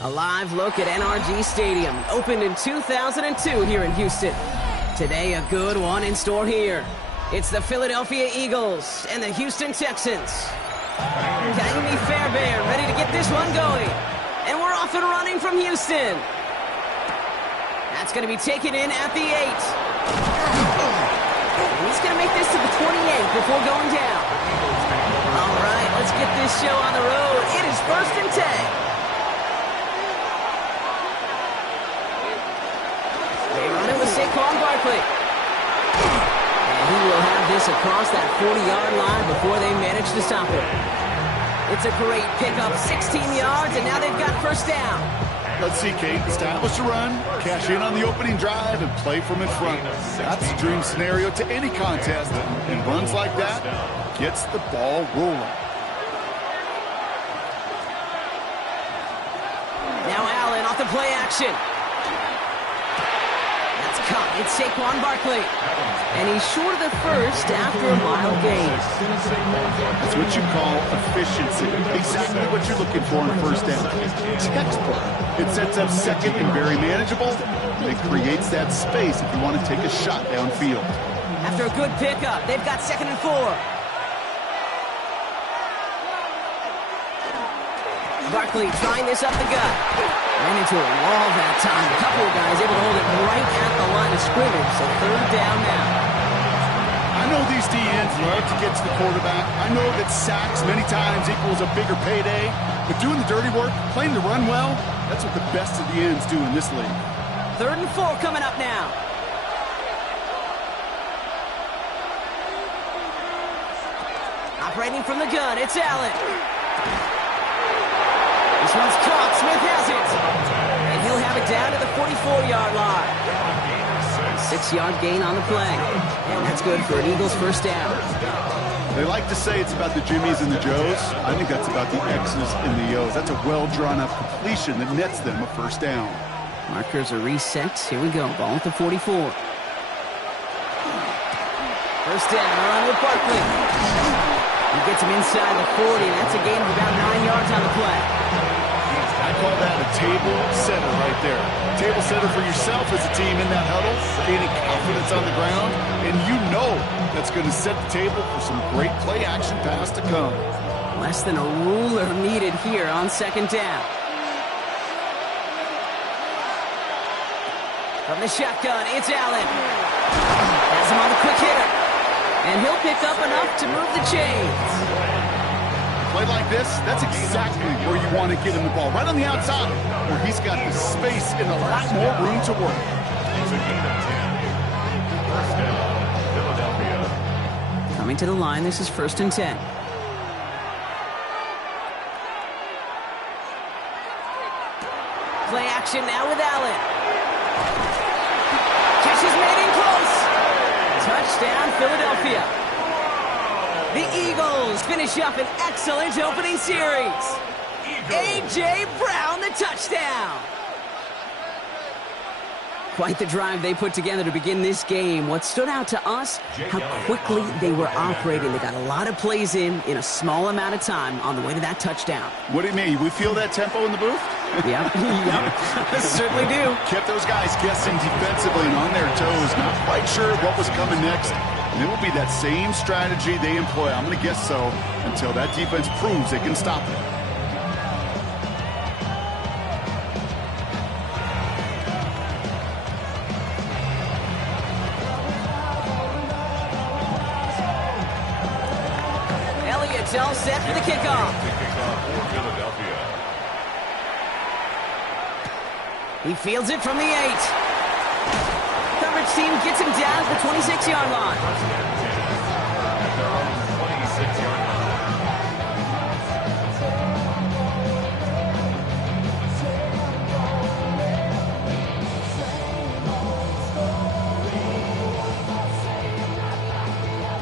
A live look at NRG Stadium, opened in 2002 here in Houston. Today, a good one in store here. It's the Philadelphia Eagles and the Houston Texans. Ka'imi Fairbairn ready to get this one going. And we're off and running from Houston. That's going to be taken in at the 8. He's going to make this to the 28 before going down. All right, let's get this show on the road. It is 1st and 10. They run it with Saquon Barkley. And he will have this across that 40-yard line before they manage to stop it. It's a great pickup, 16 yards, and now they've got first down. Let's see, Kate. Establish a run, cash in on the opening drive, and play from in front. That's a dream scenario to any contest, and runs like that gets the ball rolling. Now Allen off the play action. That's caught. It's Saquon Barkley. And he's short of the first after a mile gain. That's what you call efficiency. Exactly what you're looking for on first down. Textbook. It sets up second and very manageable. And it creates that space if you want to take a shot downfield. After a good pickup, they've got 2nd and 4. Barkley trying this up the gut. Ran into a wall that time. A couple of guys able to hold it right at the line of scrimmage. So 3rd down now. I know these DNs love to get to the quarterback. I know that sacks many times equals a bigger payday. But doing the dirty work, playing the run well, that's what the best of the ends do in this league. 3rd and 4 coming up now. Operating from the gun, it's Allen. This one's caught. Smith has it. And he'll have it down to the 44-yard line. 6-yard gain on the play. And that's good for an Eagles first down. They like to say it's about the Jimmies and the Joes. I think that's about the X's and the O's. That's a well-drawn-up completion that nets them a first down. Markers are reset. Here we go. Ball at the 44. First down. Run with Barkley. He gets him inside the 40. That's a gain of about 9 yards on the play. I call that a table setter right there. Table setter for yourself as a team in that huddle, gaining confidence on the ground, and you know that's going to set the table for some great play action pass to come. Less than a ruler needed here on 2nd down. From the shotgun, it's Allen. Has him on the quick hitter. And he'll pick up enough to move the chains. Play like this, that's exactly where you want to get him the ball. Right on the outside, where he's got the space and a lot more room to work. Coming to the line, this is 1st and 10. Play action now with Allen. Catch is made in close. Touchdown, Philadelphia. The Eagles finish up an excellent opening series. A.J. Brown, the touchdown. Quite the drive they put together to begin this game. What stood out to us, how quickly they were operating. They got a lot of plays in a small amount of time on the way to that touchdown. What do you mean? We feel that tempo in the booth? Yep. Yep. Certainly do. Kept those guys guessing defensively and on their toes, not quite sure what was coming next. And it will be that same strategy they employ, I'm going to guess so, until that defense proves they can stop it. Elliott's all set for the kickoff. He fields it from the 8. Coverage team gets him down at the 26-yard line.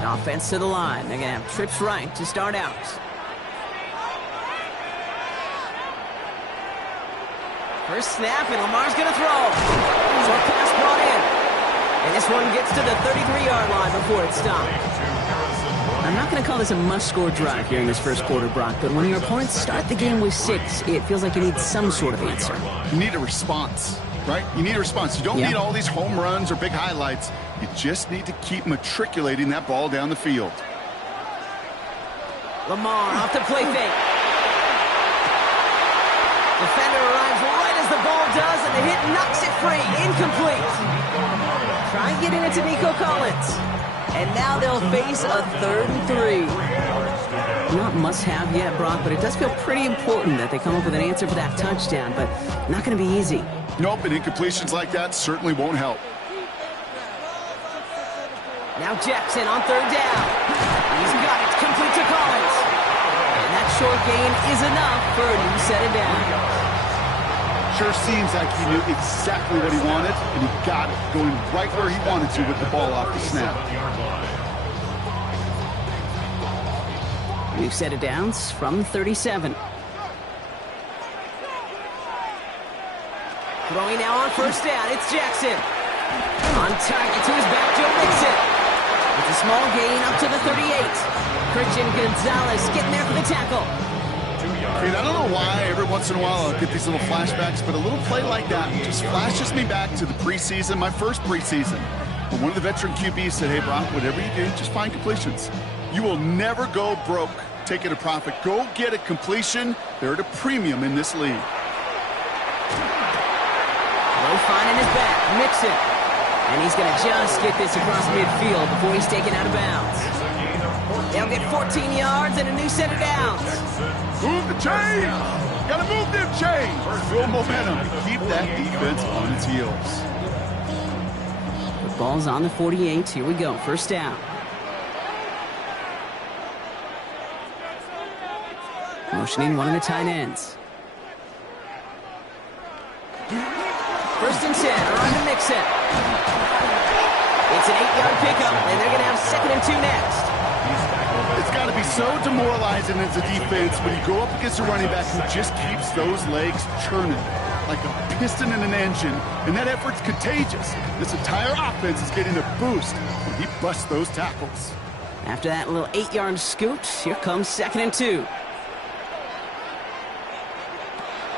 Offense to the line. They're going to have trips right to start out. First snap, and Lamar's going to throw. Short pass brought in. And this one gets to the 33-yard line before it's stopped. I'm not going to call this a must-score drive here in this first quarter, Brock, but when your opponents start the game with 6, it feels like you need some sort of answer. You need a response. right? You need a response. You don't need all these home runs or big highlights. You just need to keep matriculating that ball down the field. Lamar off the play fake. Defender arrives right as the ball does, and the hit knocks it free. Incomplete. Try getting it to Nico Collins. And now they'll face a 3rd and 3. Not must-have yet, Brock, but it does feel pretty important that they come up with an answer for that touchdown, but not going to be easy. Nope, and incompletions like that certainly won't help. Now Jackson on 3rd down. He's got it, complete to Collins. And that short gain is enough for a new set of downs. Sure seems like he knew exactly what he wanted, and he got it, going right where he wanted to with the ball off the snap. New set of downs from 37. Throwing now on 1st down, it's Jackson. On target to his back, Joe Mixon. It's a small gain up to the 38. Christian Gonzalez getting there for the tackle. I don't know why every once in a while I'll get these little flashbacks, but a little play like that just flashes me back to the preseason, my first preseason. But one of the veteran QBs said, hey, Brock, whatever you do, just find completions. You will never go broke taking a profit. Go get a completion. They're at a premium in this league. Low finding his back, Mixon. And he's going to just get this across midfield before he's taken out of bounds. They'll get 14 yards and a new set of downs. Move the chains! Gotta move them chains! Build momentum. Keep that defense on its heels. The ball's on the 48. Here we go. 1st down. Motioning one of the tight ends. 1st and 10. On to Mixon. It's an 8-yard pickup, and they're going to have 2nd and 2 next. It's got to be so demoralizing as a defense when you go up against a running back who just keeps those legs churning like a piston in an engine, and that effort's contagious. This entire offense is getting a boost when he busts those tackles. After that little 8-yard scoot, here comes 2nd and 2.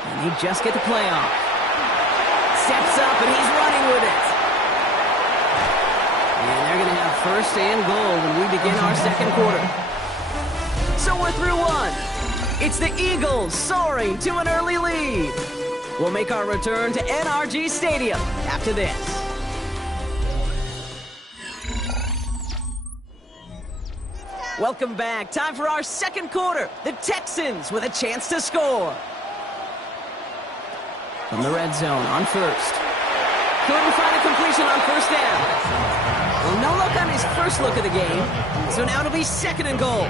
And they just get the play off. Steps up, and he's running with it. And they're going to have 1st and goal when we begin our 2nd quarter. So we're through 1. It's the Eagles soaring to an early lead. We'll make our return to NRG Stadium after this. Welcome back. Time for our 2nd quarter. The Texans with a chance to score. From the red zone on 1st. Couldn't find a completion on 1st down. Well, no look on his first look of the game. So now it'll be 2nd and goal.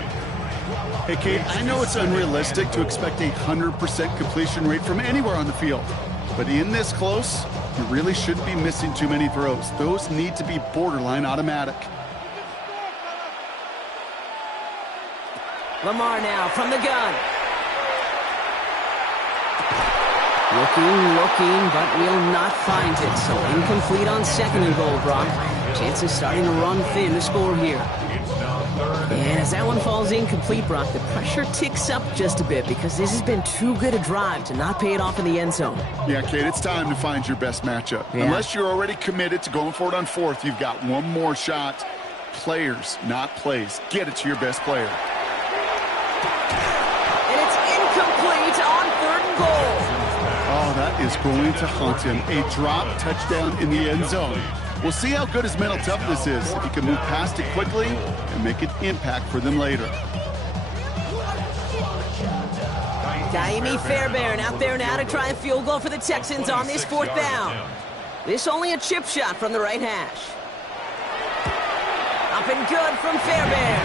Hey, Kate, I know it's unrealistic to expect a 100% completion rate from anywhere on the field. But in this close, you really shouldn't be missing too many throws. Those need to be borderline automatic. Lamar now from the gun. Looking, but will not find it. So incomplete on 2nd and goal, Brock. Chances starting to run thin to score here. And as that one falls incomplete, Brock, the pressure ticks up just a bit because this has been too good a drive to not pay it off in the end zone. Yeah, Kate, it's time to find your best matchup. Yeah. Unless you're already committed to going for it on 4th, you've got one more shot. Players, not plays. Get it to your best player. And it's incomplete on 3rd and goal. Oh, that is going to haunt him. A drop touchdown in the end zone. We'll see how good his mental toughness is, if he can move past it quickly and make an impact for them later. Kaimi Fairbairn out there now to try a field goal for the Texans on this 4th down. This only a chip shot from the right hash. Up and good from Fairbairn.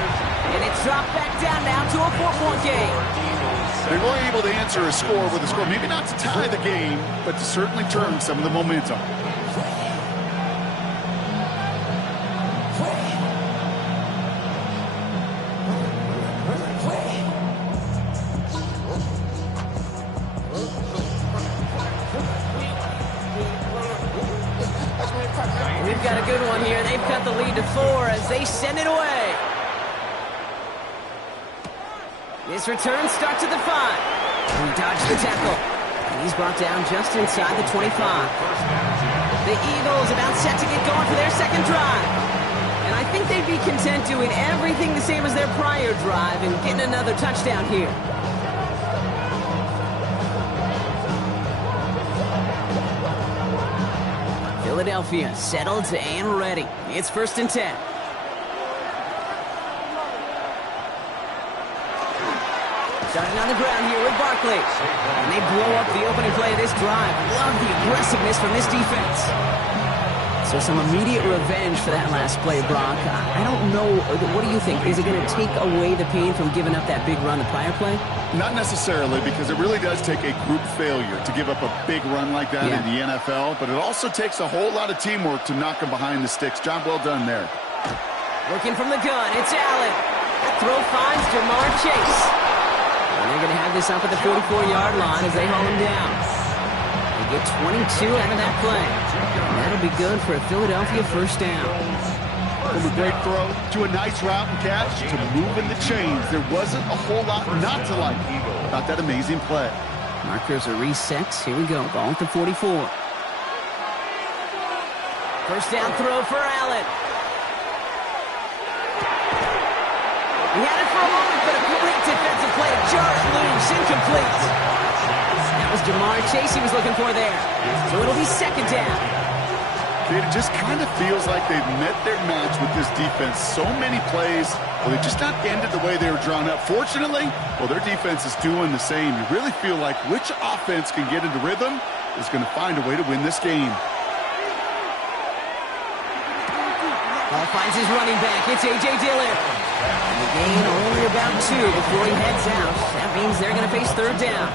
And it's dropped back down now to a 4-point game. They were able to answer a score with a score, maybe not to tie the game, but to certainly turn some of the momentum. We've got a good one here. They've cut the lead to 4 as they send it away. This return starts at the 5. He dodged the tackle. And He's brought down just inside the 25. The Eagles about set to get going for their second drive. And I think they'd be content doing everything the same as their prior drive and getting another touchdown here. Philadelphia settled and ready. It's 1st and 10. Starting on the ground here with Barkley. And they blow up the opening play of this drive. Love the aggressiveness from this defense. So some immediate revenge for that last play, Brock. I don't know. What do you think? Is it going to take away the pain from giving up that big run the prior play? Not necessarily, because it really does take a group failure to give up a big run like that in the NFL. But it also takes a whole lot of teamwork to knock them behind the sticks. Job well done there. Looking from the gun, it's Allen. That throw finds Jamar Chase. And they're going to have this up at the 44-yard line as they haul him down. They get 22 out of that play. And that'll be good for a Philadelphia first down. From a great throw to a nice route and catch to moving the chains. There wasn't a whole lot not to like about that amazing play. Markers are reset. Here we go. Ball at the 44. First down throw for Allen. He had it for a moment, but a great defensive play. Jarred loose, incomplete. That was Jamar Chase he was looking for there. So it'll be second down. It just kind of feels like they've met their match with this defense. So many plays, well, they just not ended the way they were drawn up. Fortunately, well, their defense is doing the same. You really feel like which offense can get into rhythm is going to find a way to win this game. Ball finds his running back. It's A.J. Dillon. And the gain only about 2 before he heads out. That means they're going to face third down.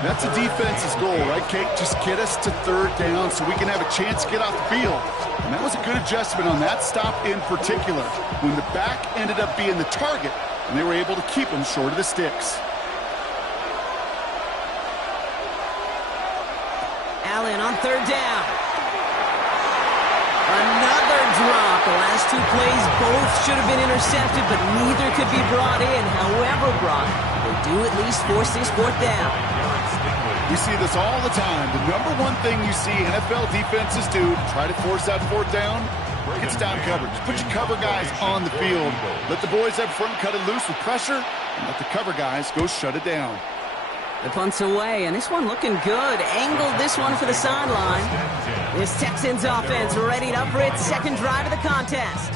That's a defense's goal, right, Kate? Just get us to third down so we can have a chance to get off the field. And that was a good adjustment on that stop in particular, when the back ended up being the target, and they were able to keep him short of the sticks. Allen on third down. Another drop. The last 2 plays both should have been intercepted, but neither could be brought in. However, Brock, they do at least force this fourth down. We see this all the time. The number one thing you see NFL defenses do to try to force that fourth down, it's down coverage. Put your cover guys on the field. Let the boys up front cut it loose with pressure, and let the cover guys go shut it down. The punt's away, and this one looking good. Angled this one for the sideline. This Texans offense ready up for its second drive of the contest.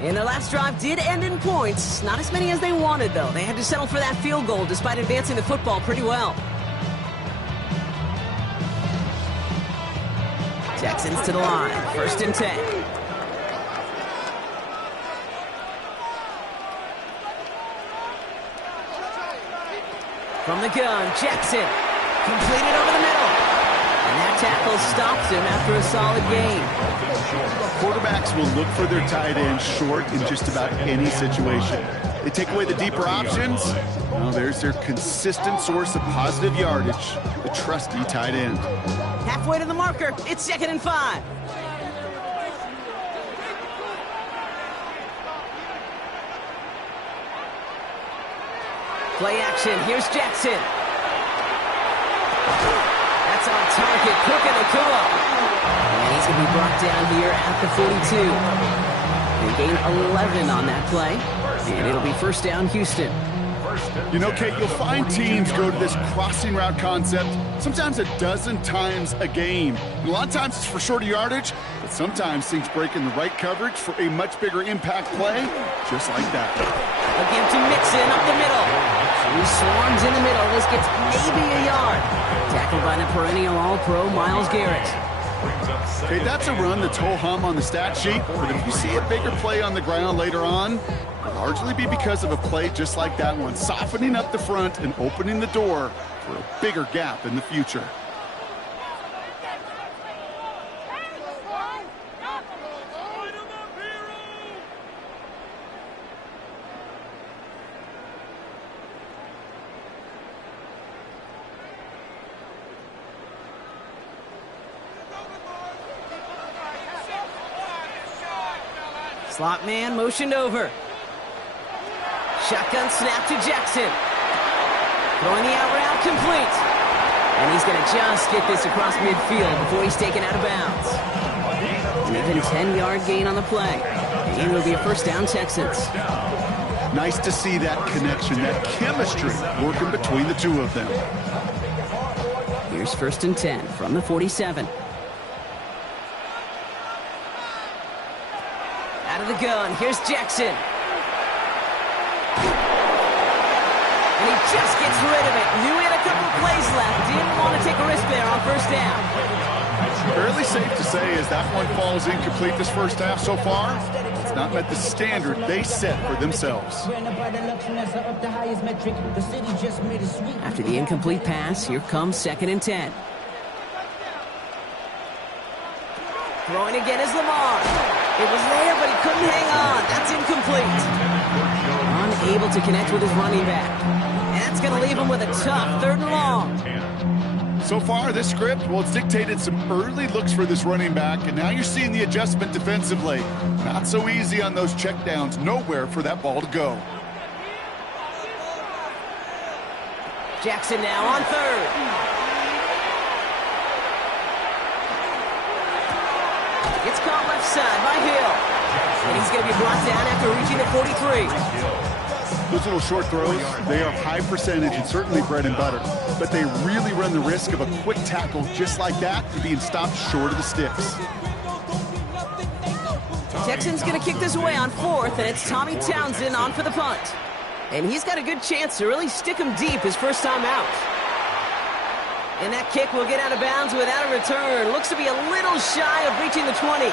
And their last drive did end in points. Not as many as they wanted, though. They had to settle for that field goal despite advancing the football pretty well. Texans to the line. 1st and 10. From the gun, Jackson. Completed over the middle. And that tackle stops him after a solid gain. Quarterbacks will look for their tight end short in just about any situation. They take away the deeper options. Well, there's their consistent source of positive yardage, the trusty tight end. Halfway to the marker. It's 2nd and 5. Play action. Here's Jackson. That's on target. Cook and Akua. And he's going to be brought down here at the 42. They gain 11 on that play. And it'll be first down, Houston. You know, Kate, you'll find teams go to this crossing route concept sometimes a dozen times a game. And a lot of times it's for shorter yardage, but sometimes things break in the right coverage for a much bigger impact play, just like that. Again to Mixon up the middle. He swarms in the middle. This gets maybe a yard. Tackled by the perennial All-Pro Myles Garrett. Okay, that's a run that's ho-hum on the stat sheet, but if you see a bigger play on the ground later on, it'll largely be because of a play just like that one, softening up the front and opening the door for a bigger gap in the future. Slot man motioned over. Shotgun snap to Jackson. Throwing the out route complete. And he's going to just get this across midfield before he's taken out of bounds. An even 10-yard gain on the play. And it will be a first down, Texans. Nice to see that connection, that chemistry working between the two of them. Here's 1st and 10 from the 47. Out of the gun, here's Jackson. And he just gets rid of it. Knew he had a couple of plays left. Didn't want to take a risk there on first down. Fairly safe to say as that one falls incomplete this first half so far, it's not met the standard they set for themselves. After the incomplete pass, here comes 2nd and 10. Throwing again is Lamar. It was there, but he couldn't hang on. That's incomplete. Unable to connect with his running back. And that's going to leave him with a tough 3rd and long. So far, this script, well, it's dictated some early looks for this running back, and now you're seeing the adjustment defensively. Not so easy on those checkdowns. Nowhere for that ball to go. Jackson now on 3rd. It's caught left side by Hill. And he's going to be brought down after reaching the 43. Those little short throws, they are high percentage and certainly bread and butter. But they really run the risk of a quick tackle just like that and being stopped short of the sticks. Texans going to kick this away on 4th, and it's Tommy Townsend on for the punt. And he's got a good chance to really stick him deep his first time out. And that kick will get out of bounds without a return. Looks to be a little shy of reaching the 20.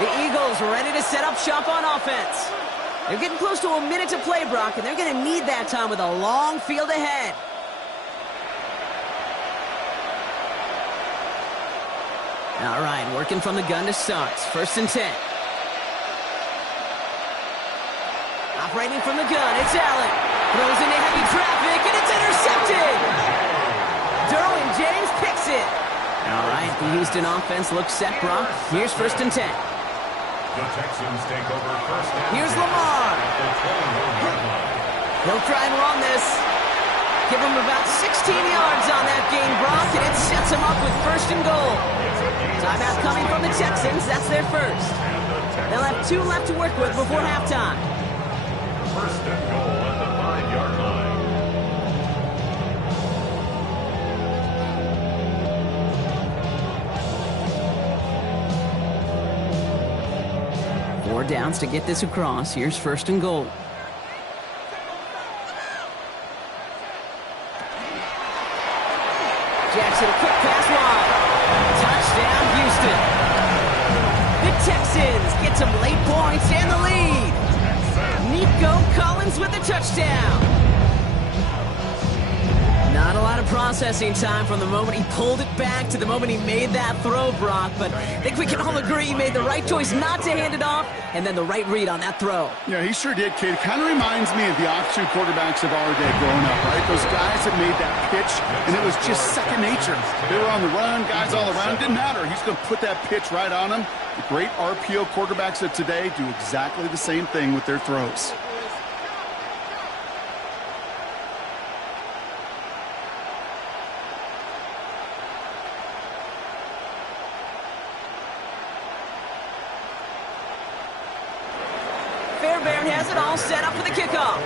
The Eagles ready to set up shop on offense. They're getting close to a minute to play, Brock, and they're going to need that time with a long field ahead. All right, working from the gun to start. 1st and 10. Operating from the gun, it's Allen. Throws into heavy traffic, and it's intercepted. Derwin James picks it. All right, the Houston offense looks set, Brock. Here's 1st and 10. The Texans take over first down. Here's Lamar. He'll try and run this. Give him about 16 yards on that gain, Brock, and it sets him up with 1st and goal. Timeout coming from the Texans. That's their first. They'll have 2 left to work with before halftime. 1st and goal at the 5-yard line. 4 downs to get this across. Here's 1st and goal. Jackson, a quick pass wide. Touchdown, Houston. The Texans get some late points and the lead. Nico Collins with the touchdown. Not a lot of processing time from the moment he pulled it back to the moment he made that throw, Brock. But I think we can all agree he made the right choice not to hand it off, and then the right read on that throw. Yeah, he sure did, kid. It kind of reminds me of the offshoot quarterbacks of our day growing up, right? Those guys that made that pitch, and it was just second nature. They were on the run, guys all around. Didn't matter. He's going to put that pitch right on them. The great RPO quarterbacks of today do exactly the same thing with their throws. Fairbairn has it all set up for the kickoff.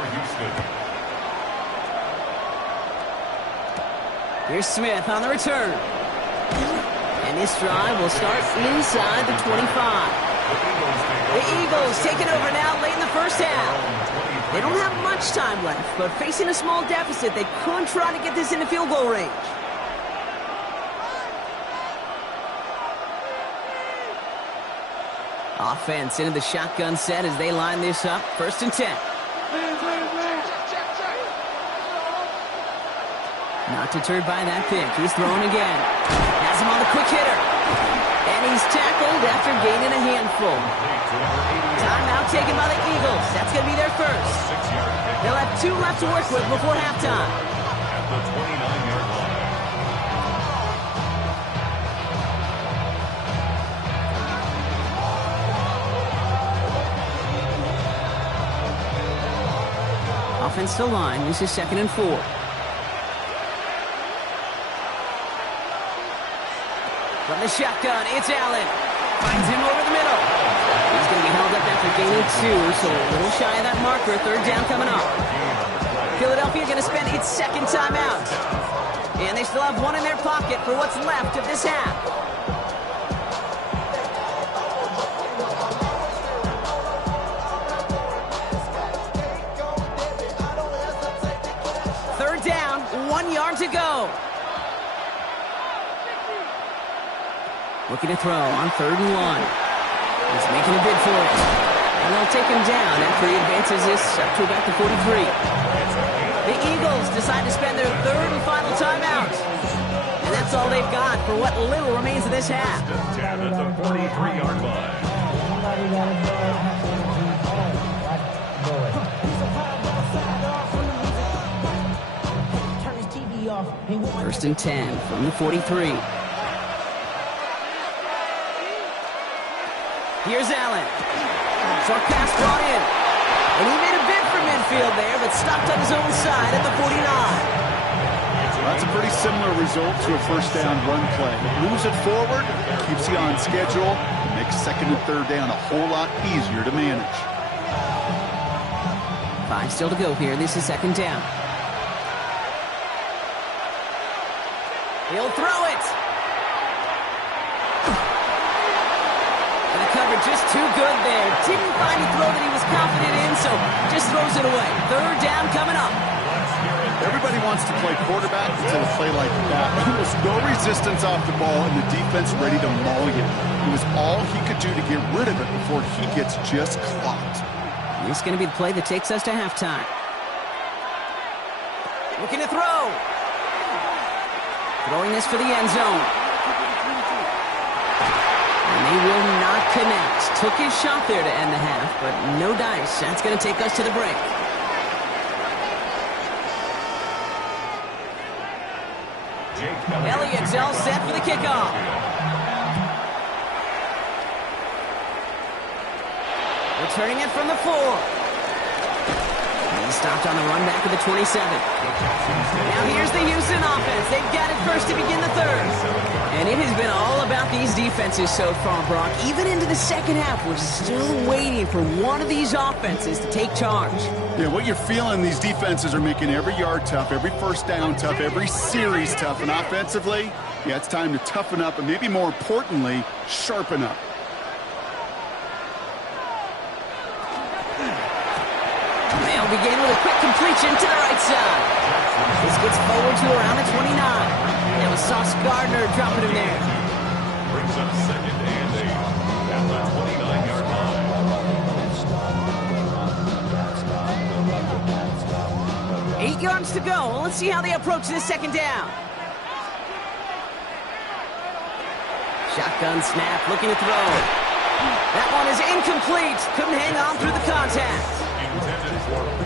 Here's Smith on the return. And this drive will start inside the 25. The Eagles taking over now late in the first half. They don't have much time left, but facing a small deficit, they could try to get this into field goal range. Offense into the shotgun set as they line this up. 1st and 10. Not deterred by that pick. He's throwing again. Has him on the quick hitter. And he's tackled after gaining a handful. Timeout taken by the Eagles. That's going to be their first. They'll have 2 left to work with before halftime. At the 29-yard line. Offense to line. This is 2nd and 4. From the shotgun, it's Allen. Finds him over the middle. He's going to be held up after gaining 2, so a little shy of that marker. Third down coming up. Philadelphia going to spend its second timeout. And they still have one in their pocket for what's left of this half. Third down, 1 yard to go. Looking to throw on 3rd and 1. He's making a bid for it. And they'll take him down after he advances this up to about the 43. The Eagles decide to spend their 3rd and final timeout. And that's all they've got for what little remains of this half. Down at the 43-yard line. 1st and 10 from the 43. Here's Allen. Short pass brought in. And he made a bid for midfield there, but stopped on his own side at the 49. That's a pretty similar result to a first down run play. Moves it forward, keeps you on schedule, and makes 2nd and 3rd down a whole lot easier to manage. 5 still to go here. This is 2nd down. He'll throw it. And the coverage just too good there. Didn't find a throw that he was confident in, so just throws it away. 3rd down coming up. Everybody wants to play quarterback until a play like that. Almost no resistance off the ball and the defense ready to maul you. It was all he could do to get rid of it before he gets just clocked. This is going to be the play that takes us to halftime. Looking to throw. Throwing this for the end zone. And they will not connect. Took his shot there to end the half, but no dice. That's going to take us to the break. Elliott's all set for the kickoff. Returning it from the 4. He stopped on the run back of the 27. Now here's the Houston offense. They've got it first to begin the 3rd. And it has been all about these defenses so far, Brock. Even into the second half, we're still waiting for one of these offenses to take charge. Yeah, what you're feeling, these defenses are making every yard tough, every first down tough, every series tough. And offensively, yeah, it's time to toughen up and maybe more importantly, sharpen up. They'll begin with a quick completion to the right side. This gets forward to around the 29. That was Sauce Gardner dropping him there. Brings up 2nd and 8 at the 29-yard line. 8 yards to go. Well, let's see how they approach this 2nd down. Shotgun snap, looking to throw. That one is incomplete. Couldn't hang on through the contact.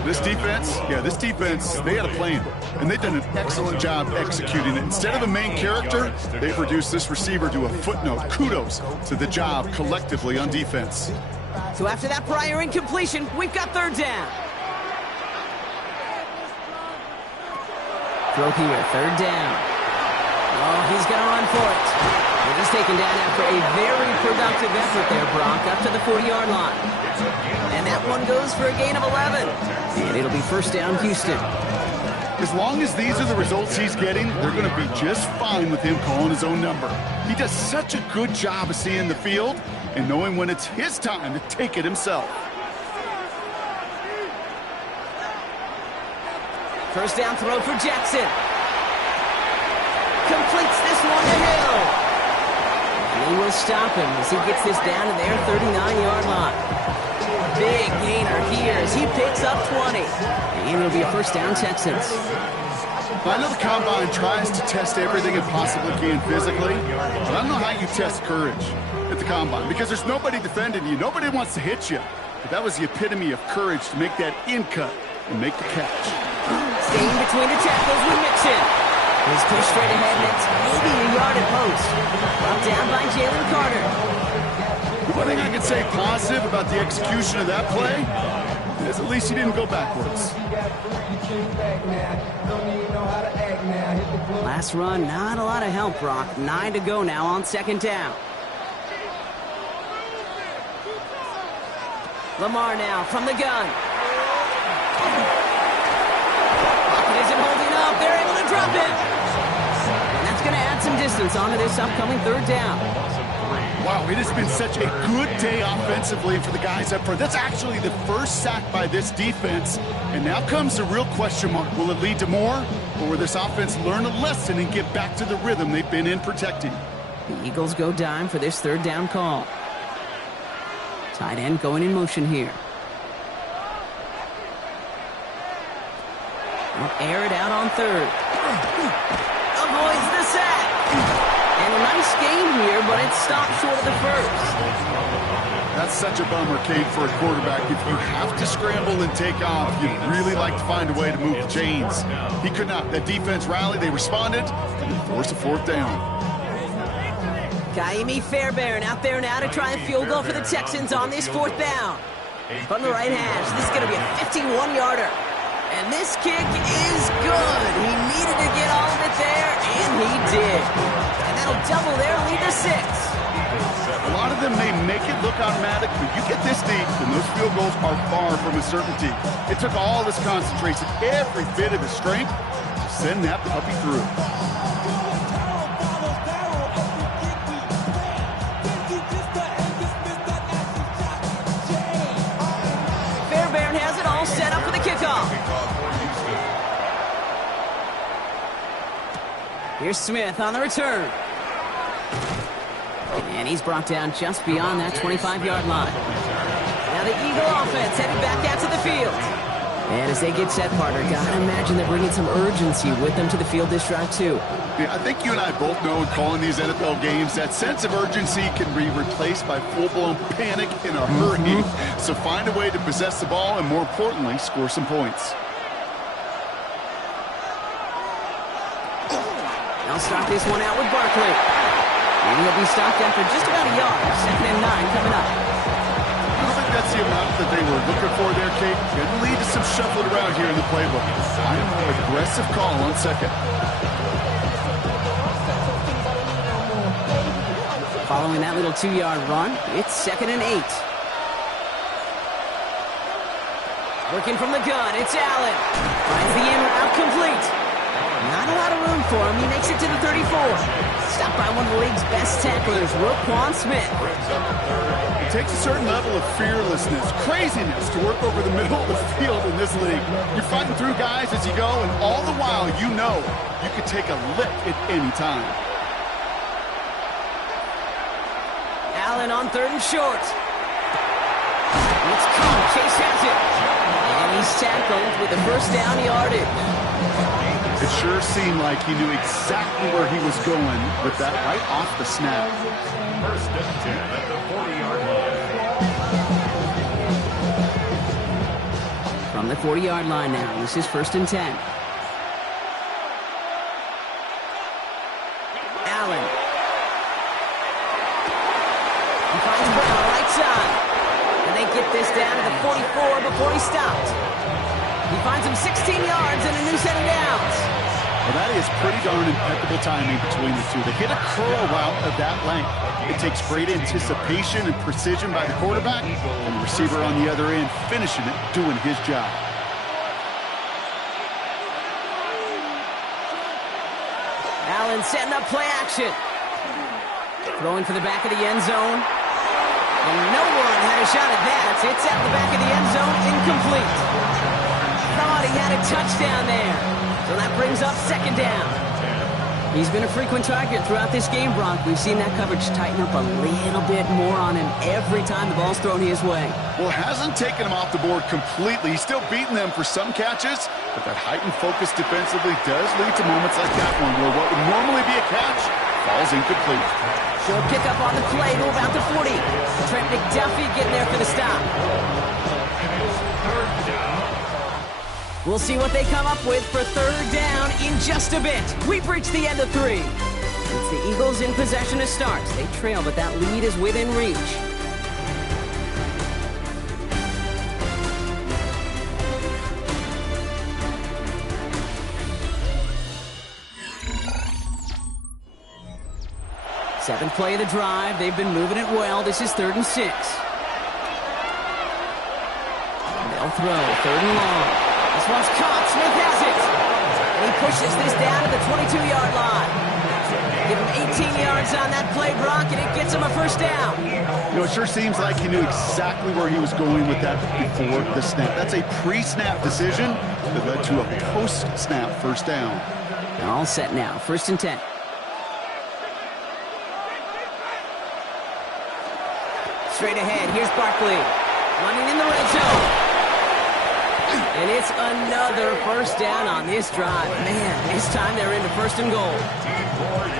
This defense, they had a plan, and they've done an excellent job executing it. Instead of the main character, they've reduced this receiver to a footnote. Kudos to the job collectively on defense. So after that prior incompletion, we've got 3rd down. Throw here, 3rd down. Oh, he's going to run for it. But he's taken down after a very productive effort there, Brock, up to the 40-yard line. And that one goes for a gain of 11. And it'll be 1st down, Houston. As long as these are the results he's getting, they're going to be just fine with him calling his own number. He does such a good job of seeing the field and knowing when it's his time to take it himself. 1st down throw for Jackson. Completes this one to Hill. And he will stop him as he gets this down to their 39-yard line. Big gainer here as he picks up 20. And it'll be a 1st down, Texans. I know the Combine tries to test everything it possibly can physically, but I don't know how you test courage at the Combine because there's nobody defending you. Nobody wants to hit you. But that was the epitome of courage to make that in cut and make the catch. Staying between the tackles with Mixon. He's pushed straight ahead, and it's maybe a yard at post. Brought down by Jalen Carter. The one thing I can say positive about the execution of that play Because at least he didn't go backwards. Last run, not a lot of help, Brock. 9 to go now on second down. Lamar now from the gun. Pocket isn't holding up. They're able to drop it. And that's going to add some distance onto this upcoming third down. Wow, it has been such a good day offensively for the guys up front. That's actually the first sack by this defense. And now comes the real question mark. Will it lead to more? Or will this offense learn a lesson and get back to the rhythm they've been in protecting? The Eagles go dime for this third down call. Tight end going in motion here. They'll air it out on third. Avoids the sack. And a nice game here, but it stopped short of the first. That's such a bummer, Kate, for a quarterback. If you have to scramble and take off, you'd really like to find a way to move the chains. He could not. That defense rallied, they responded, and they forced a fourth down. Kaimi Fairbairn out there now to try a field goal for the Texans on this fourth down. From the right hash, this is going to be a 51-yarder. And this kick is good. He needed to get all of it there, and he did. And that'll double their lead to 6. A lot of them may make it look automatic, but you get this deep, and those field goals are far from a certainty. It took all his concentration, every bit of his strength, to send that puppy through. Fairbairn has it all set up for the kickoff. Here's Smith on the return. And he's brought down just beyond that 25-yard line. Now the Eagle offense headed back out to the field. And as they get set, partner, gotta imagine they're bringing some urgency with them to the field this drive, too. Yeah, I think you and I both know in calling these NFL games, that sense of urgency can be replaced by full-blown panic in a hurry. So find a way to possess the ball and, more importantly, score some points. They'll start this one out with Barkley. And he'll be stopped after just about a yard. 2nd and 9 coming up. I don't think that's the amount that they were looking for there, Kate. Going to lead to some shuffling around here in the playbook. Find a more aggressive call on second. Following that little 2-yard run, it's 2nd and 8. Working from the gun, it's Allen. Finds the in route complete. Not a lot of room for him. He makes it to the 34. Stopped by one of the league's best tacklers, Roquan Smith. It takes a certain level of fearlessness, craziness to work over the middle of the field in this league. You're fighting through guys as you go, and all the while you know you could take a lick at any time. Allen on 3rd and short. It's caught. Chase has it. And he's tackled with the first down yardage. It sure seemed like he knew exactly where he was going with that right off the snap. 1st and 10 at the 40-yard line. From the 40-yard line now, this is 1st and 10. Allen. He finds Brown right side. And they get this down to the 44 before he stopped. He finds him 16 yards and a new set of downs. Well, that is pretty darn impeccable timing between the two. They hit a curl route of that length. It takes great anticipation and precision by the quarterback, and the receiver on the other end finishing it, doing his job. Allen setting up play action. Throwing for the back of the end zone. And no one had a shot at that. It's at the back of the end zone, incomplete. Thought he had a touchdown there. So that brings up 2nd down. He's been a frequent target throughout this game, Brock. We've seen that coverage tighten up a little bit more on him every time the ball's thrown his way. Well, it hasn't taken him off the board completely. He's still beating them for some catches, but that heightened focus defensively does lead to moments like that one where what would normally be a catch falls incomplete. Short pickup on the play to about the 40. Trent McDuffie getting there for the stop. We'll see what they come up with for 3rd down in just a bit. We've reached the end of 3. It's the Eagles in possession to start. They trail, but that lead is within reach. Seventh play of the drive. They've been moving it well. This is 3rd and 6. They'll throw. 3rd and long. This one's caught. Smith has it. And he pushes this down to the 22-yard line. Give him 18 yards on that play, Brock, and it gets him a first down. You know, it sure seems like he knew exactly where he was going with that before the snap. That's a pre-snap decision that led to a post-snap first down. All set now. 1st and 10. Straight ahead. Here's Barkley. Running in the red zone. And it's another first down on this drive. Man, this time they're into 1st and goal.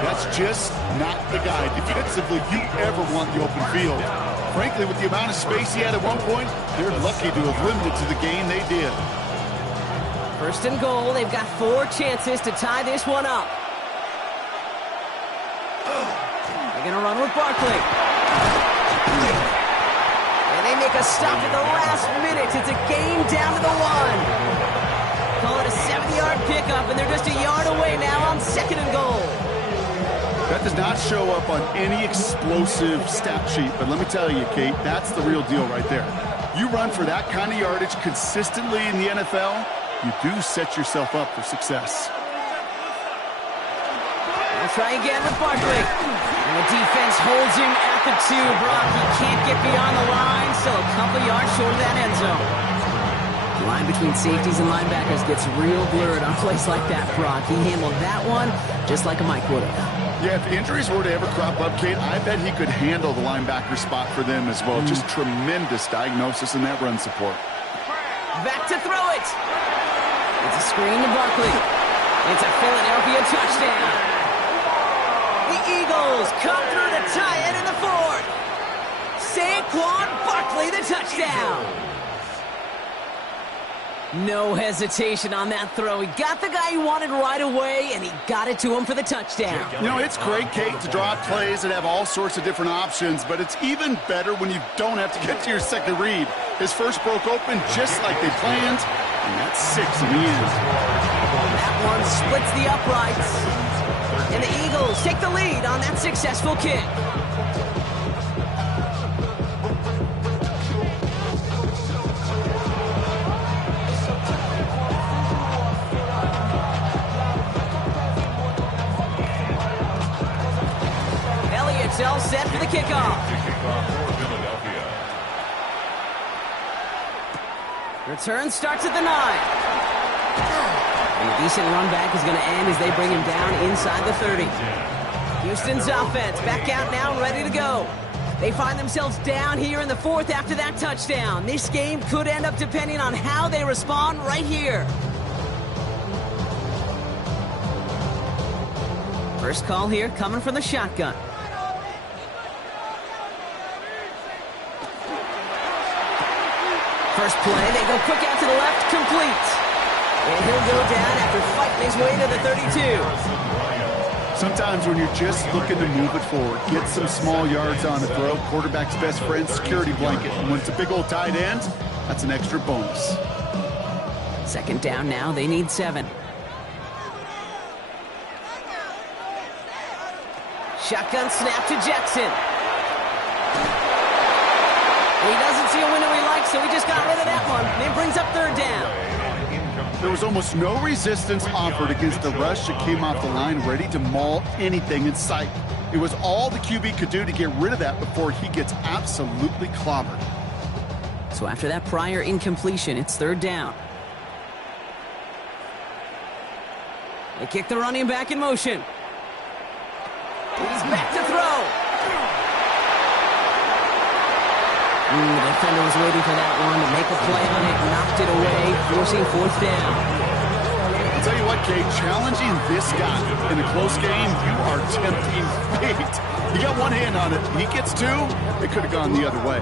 That's just not the guy defensively you ever want the open field. Frankly, with the amount of space he had at one point, they're lucky to have limited to the game they did. 1st and goal. They've got 4 chances to tie this one up. They're going to run with Barkley. And they make a stop at the last minute. It's a game down to the 1. Call it a 70-yard pickup, and they're just a yard away now on 2nd and goal. That does not show up on any explosive stat sheet, but let me tell you, Kate, that's the real deal right there. You run for that kind of yardage consistently in the NFL, you do set yourself up for success. They'll try again with Barkley. And the defense holds him at the 2, Brock. He can't get beyond the line, still a couple yards short of that end zone. The line between safeties and linebackers gets real blurred on plays like that, Brock. He handled that one just like a Mike would have. Yeah, if injuries were to ever crop up, Kate, I bet he could handle the linebacker spot for them as well. Just tremendous diagnosis in that run support. Back to throw it. It's a screen to Barkley. It's a Philadelphia touchdown. The Eagles come through to tie it in the 4th. Saquon Barkley, the touchdown. No hesitation on that throw. He got the guy he wanted right away, and he got it to him for the touchdown. You know, it's great, Kate, to draw up plays that have all sorts of different options, but it's even better when you don't have to get to your second read. His first broke open just like they planned, and that's 6 in the end. That one splits the uprights, and the Eagles take the lead on that successful kick. Elliott's all set for the kickoff. Return starts at the 9. And a decent run back is going to end as they bring him down inside the 30. Houston's offense back out now, ready to go. They find themselves down here in the 4th after that touchdown. This game could end up depending on how they respond right here. First call here coming from the shotgun. First play, they go quick out to the left, complete. And he'll go down after fighting his way to the 32. Sometimes when you're just looking to move it forward, get some small yards on the throw, quarterback's best friend, security blanket. And when it's a big old tight end, that's an extra bonus. 2nd down now, they need 7. Shotgun snap to Jackson. He doesn't see a window he likes, so he just got rid of that one. And it brings up 3rd down. There was almost no resistance offered against the rush that came off the line, ready to maul anything in sight. It was all the QB could do to get rid of that before he gets absolutely clobbered. So after that prior incompletion, it's 3rd down. They kick the running back in motion. He's back to throw. The defender was waiting for that one to make a play on it, knocked it away, forcing 4th down. I'll tell you what, Kate, challenging this guy in a close game, you are tempting fate. He got one hand on it. He gets 2. It could have gone the other way.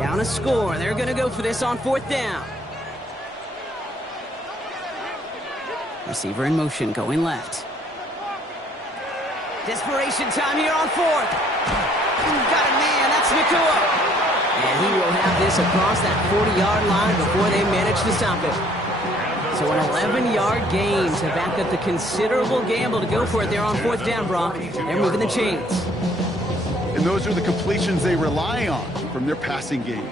Down a score. They're going to go for this on 4th down. Receiver in motion, going left. Desperation time here on 4th. Got a man, that's Nacua. And he will have this across that 40-yard line before they manage to stop it. So So an 11-yard gain to back up the considerable gamble to go for it there on 4th down, Brock. They're moving the chains. And those are the completions they rely on from their passing game.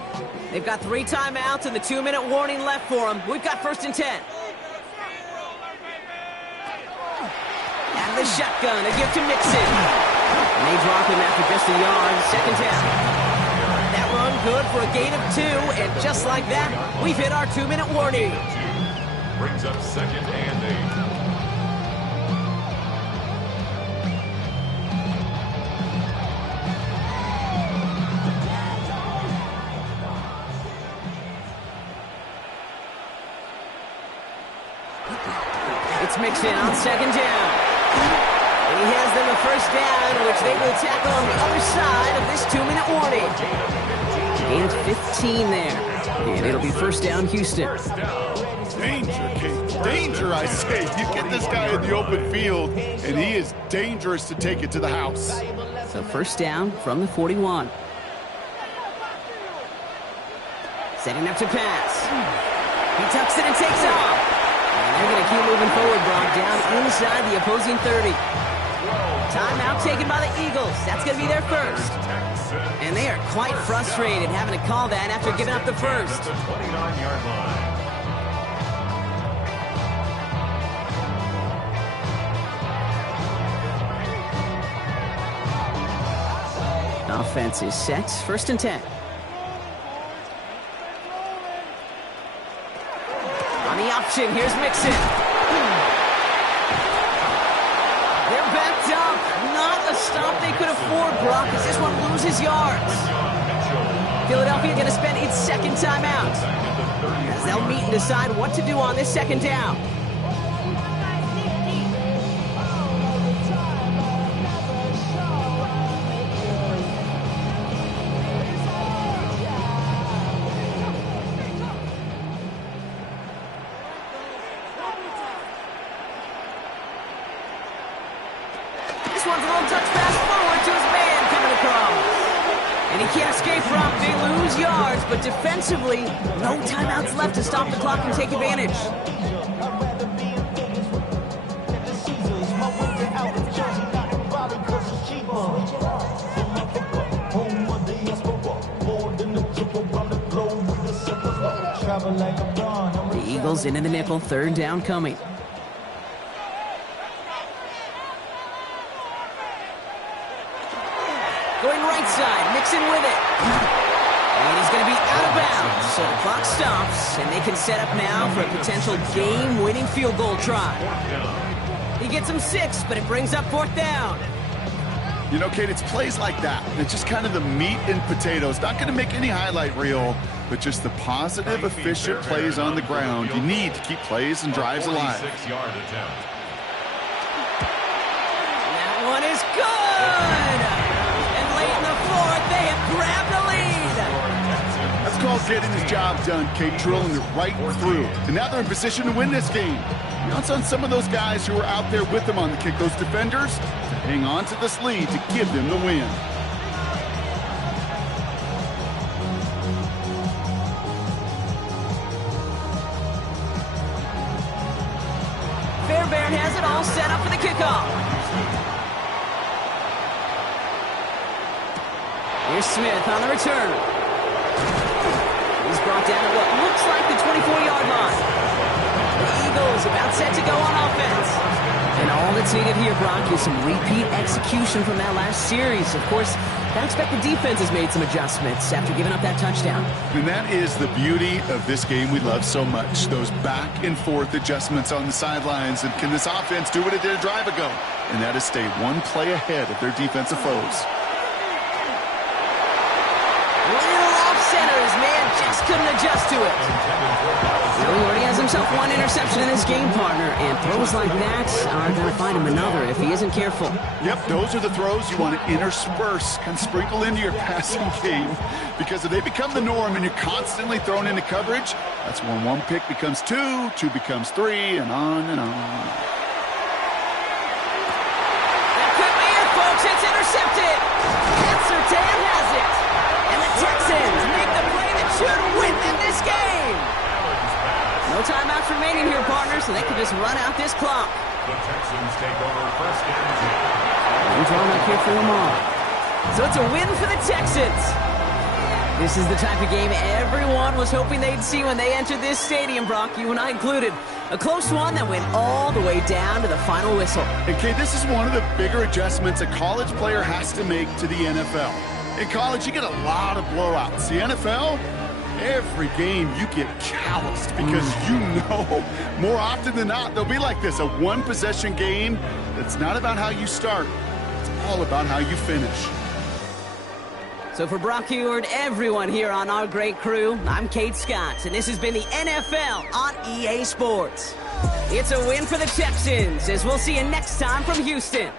They've got 3 timeouts and the 2-minute warning left for them. We've got 1st and 10. Out of the shotgun, a gift to Mixon. And they drop him after just a yard. 2nd down. That run good for a gain of 2, and just like that, we've hit our 2-minute warning. Brings up 2nd and 8. It's Mixon on 2nd down. And he has them a 1st down, which they will tackle on the other side of this 2-minute warning. Gain of 15 there. And it'll be 1st down, Houston. Danger, Kate. Danger, I say. You get this guy in the open field, and he is dangerous to take it to the house. So 1st down from the 41. Setting up to pass. He tucks it and takes off. And they're going to keep moving forward, Brock, down inside the opposing 30. Timeout taken by the Eagles. That's going to be their 1st. And they are quite frustrated having to call that after giving up the 1st. 29-yard line. Offense is set. 1st and 10. On the option, here's Mixon. They're backed up. Not a stop they could afford, Brock, as this one loses yards. Philadelphia going to spend its 2nd timeout, as they'll meet and decide what to do on this 2nd down. This one's a little touch pass forward to his man coming across. And he can't escape, Brock. They lose yards, but defensively, no timeouts left to stop the clock and take advantage. The Eagles into the nickel, 3rd down coming. Going right side, Mixon with it. And he's going to be out of bounds. So the clock stops, and they can set up now for a potential game-winning field goal try. He gets him 6, but it brings up 4th down. You know, Kate, it's plays like that. It's just kind of the meat and potatoes. Not going to make any highlight reel, but just the positive, efficient plays on the ground. You need to keep plays and drives alive. 46-yard attempt. That one is good! And late in the 4th, they have grabbed the lead! That's called getting the job done, Kate, drilling it right through. And now they're in position to win this game. Bounce on some of those guys who are out there with them on the kick, those defenders, to hang on to this lead to give them the win. Fairbairn has it all set up for the kickoff. Here's Smith on the return. He's brought down at what looks like the 24-yard line. The Eagles about set to go on offense. And all that's needed here, Brock, is some repeat execution from that last series. Of course, I expect the defense has made some adjustments after giving up that touchdown. And that is the beauty of this game we love so much. Those back and forth adjustments on the sidelines. And can this offense do what it did a drive ago? And that is stay one play ahead of their defensive foes. Little off center, his man just couldn't adjust to it. Well, he already has himself one interception in this game, partner, and throws like that are going to find him another if he isn't careful. Yep, those are the throws you want to intersperse, kind of sprinkle into your passing game, because if they become the norm and you're constantly thrown into coverage, that's when one pick becomes two, two becomes three, and on and on. That could be it, folks. It's intercepted. And Surtain has it. And the Texans make the play that should win them this game. No timeouts remaining here, partner. so they can just run out this clock. The Texans take over first and 10. And draw back here for Lamar. So it's a win for the Texans. This is the type of game everyone was hoping they'd see when they entered this stadium, Brock, you and I included. A close one that went all the way down to the final whistle. And Kay, this is one of the bigger adjustments a college player has to make to the NFL. In college, you get a lot of blowouts. The NFL, every game you get calloused because you know more often than not they'll be like this, a one-possession game that's not about how you start. It's all about how you finish. So for Brock Huard, everyone here on our great crew, I'm Kate Scott, and this has been the NFL on EA Sports. It's a win for the Texans, as we'll see you next time from Houston.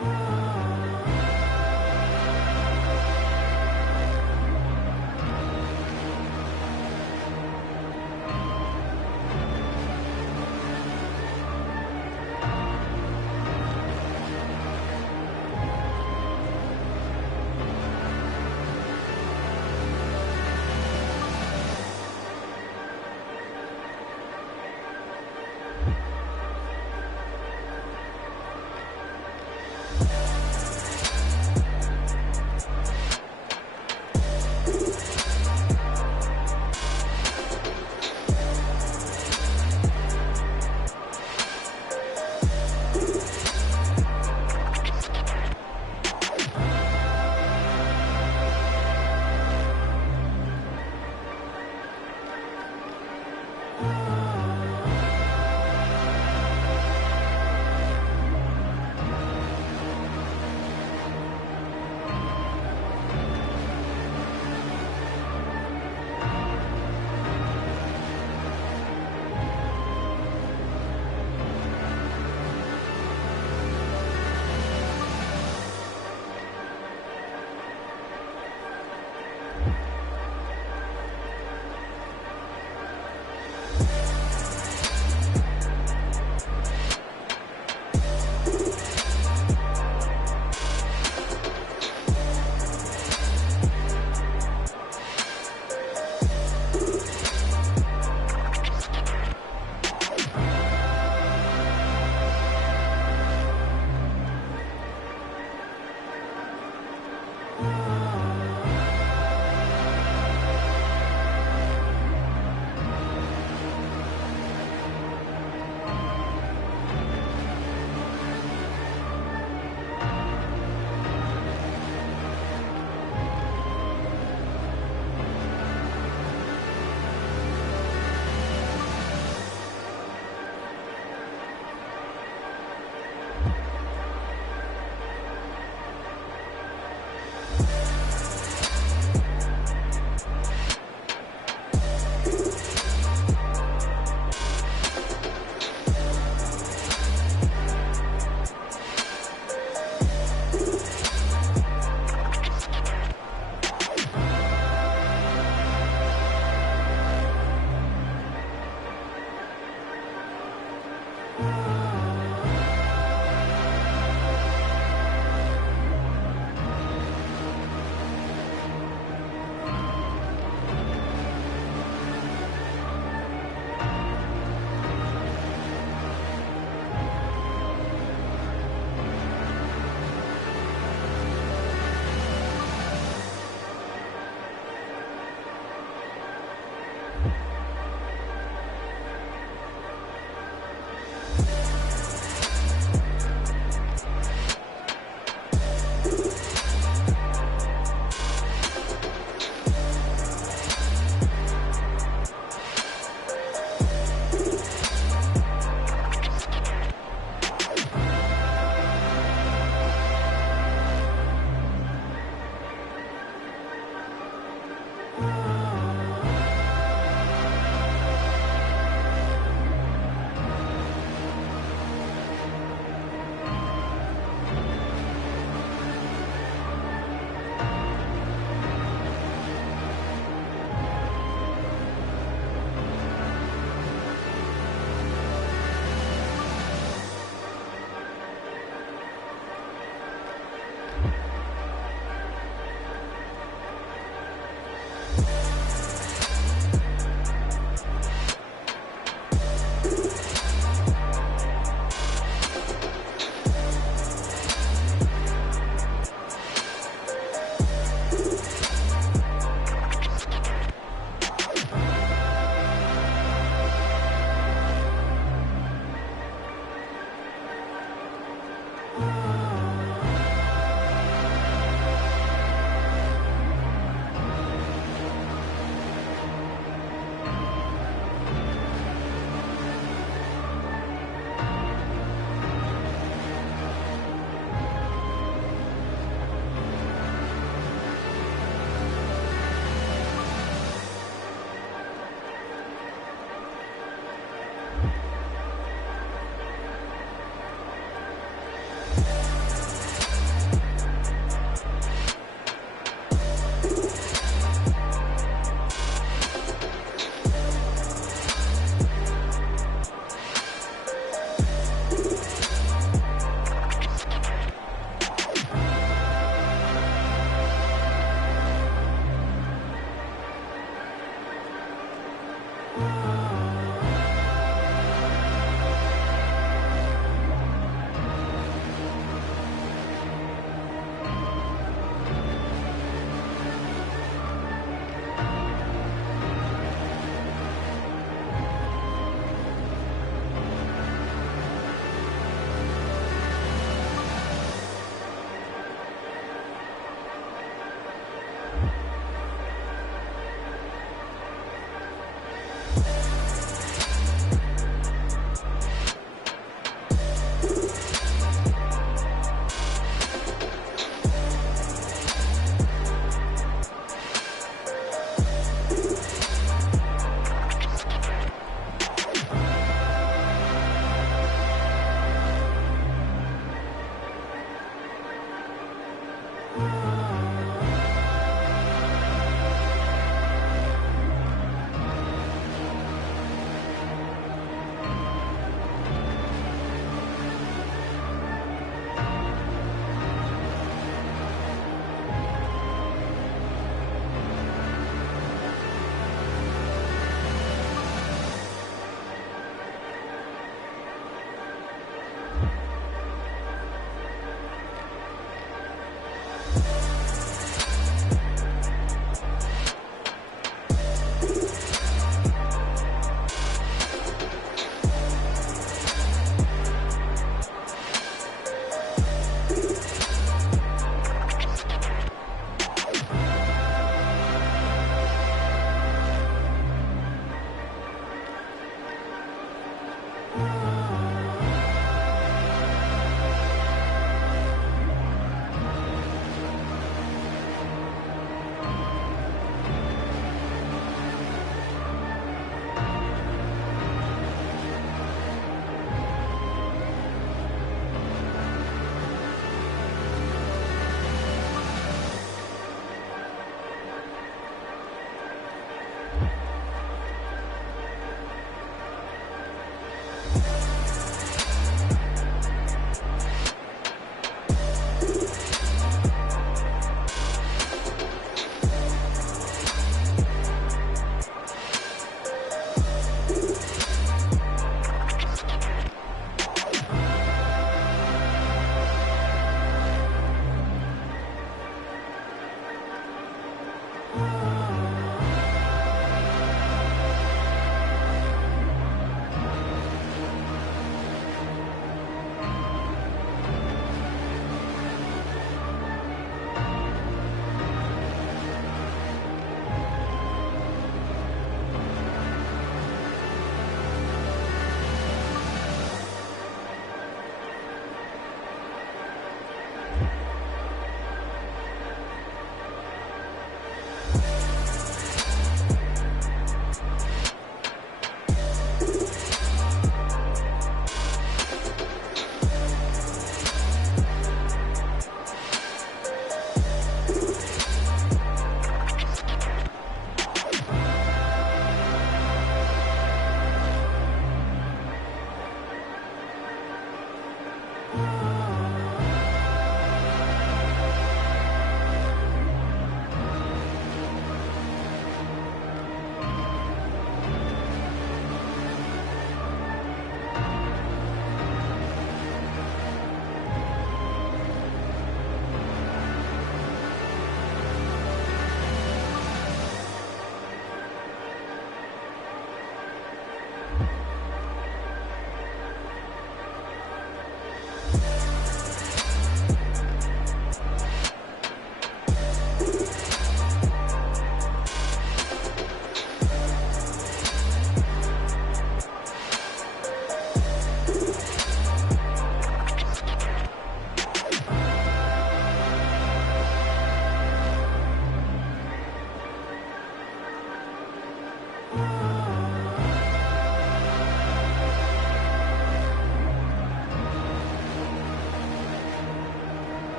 You